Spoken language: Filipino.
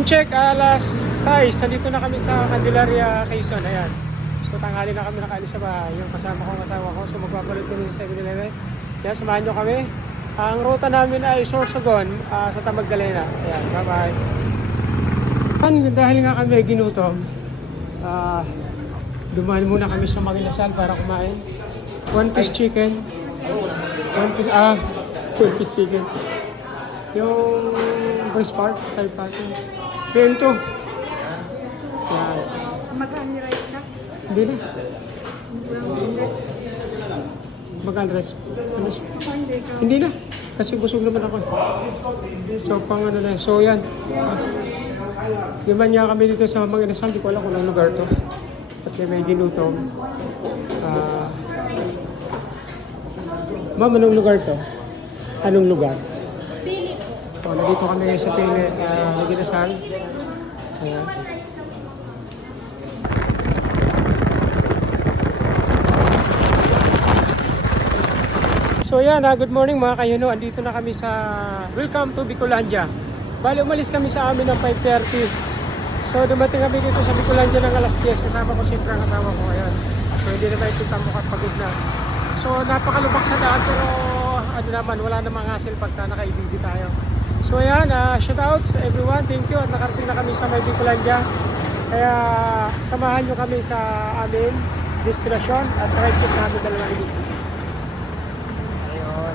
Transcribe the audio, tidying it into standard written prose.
Time check, alas 6. Nandito na kami sa Candelaria, Quezon. Ayan. So tanghali na kami nakaalis sa bahay. Yung kasama ko, So magpapalit kami sa 7-Eleven. Yan, samahan nyo kami. Ang ruta namin ay Sorsogon sa Tamagdalena. Ayan, bye-bye. Dahil nga kami ginutom, dumaan muna kami sa Maginasal para kumain. One piece chicken. One piece chicken. Yung Grace Park, Thai Parking. Bento. Yan. Magkano rice ka? Hindi na. Magkano rice? Ano siya? Ako hindi ka. Hindi na. Kasi busog naman ako. So, pang ano na. So, yan. Diman niya kami dito sa Maginasal. Di ko alam kung anong lugar to. At may ginutom. Ma'am, anong lugar to? Anong lugar? Pili po. So, nandito kami ngayon sa Pili, Maginasal. Ayan. So yan, good morning mga kayuno. Andito na kami sa Welcome to Bicolandia. Bali, umalis kami sa amin ng 5:30. So dumating kami dito sa Bicolandia ng alas 10. Kasama ko siyempre ang kasama ko. Ayan. So hindi na tayo tutambok at pagod na. So napakalubak sa daan pero ano naman, wala namang hassle pagka naka-EBD tayo. So ayan, shoutouts everyone. Thank you at nakarating na kami sa may Bicolandia. Kaya samahan nyo kami sa amin destinasyon at ride check namin dalawang ibig. Ayun.